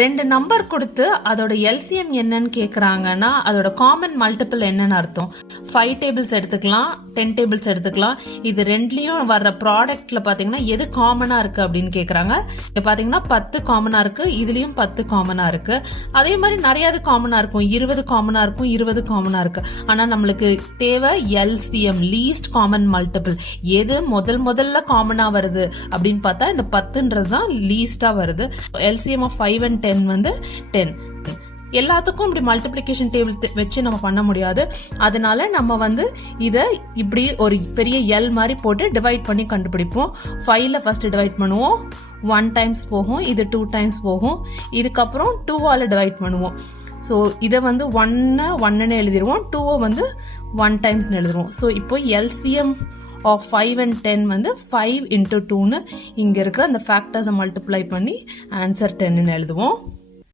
ரெண்டு நம்பர் கொடுத்து அதோட எல்சிஎம் என்னன்னு கேக்குறாங்கன்னா அதோட காமன் மல்டிபிள் என்னன்னு அர்த்தம். 5 டேபிள்ஸ் எடுத்துக்கலாம், 10 டேபிள்ஸ் எடுத்துக்கலாம். இது ரெண்டுலயும் வர்ற ப்ராடக்ட்ல பாத்தீங்கன்னா எது காமனா இருக்கு அப்படின்னு கேக்குறாங்க. இங்க பாத்தீங்கன்னா 10 காமனா இருக்கு, இதுலயும் 10 காமனா இருக்கு. அதே மாதிரி நிறைய காமனா இருக்கும், 20 காமனா இருக்கும், 20 காமனா இருக்கு. ஆனா நம்மளுக்கு தேவை எல்சிஎம், லீஸ்ட் காமன் மல்டிபிள். எது முதல்ல காமனா வருது அப்படின்னு பார்த்தா இந்த 10ன்றது தான் லீஸ்டா வருது. எல்சிஎம் ஆஃப் 5 and 10 வந்து 10. எல்லாத்துக்கும் இப்படி மல்டிப்ளிகேஷன் டேபிள் வச்சு நம்ம பண்ண முடியாது. அதனால நம்ம வந்து இதை இப்படி ஒரு பெரிய எல் மாதிரி போட்டு டிவைட் பண்ணி கண்டுபிடிப்போம். 5ல ஃபர்ஸ்ட் டிவைட் பண்ணுவோம், 1 டைம்ஸ் போகும், இது 2 டைம்ஸ் போகும், இதுக்கப்புறம் 2ஆல டிவைட் பண்ணுவோம். ஸோ இதை வந்து 1ன்னு எழுதிடுவோம், 2 வந்து 1 டைம்ஸ்னு எழுதிடுவோம். ஸோ இப்போ எல்சிஎம் of 5 and 10 வந்து 5 into 2ன்னு இங்க இருக்கிற அந்த ஃபேக்டர்ஸை மல்டிப்ளை பண்ணி ஆன்சர் 10ன்னு எழுதுவோம்.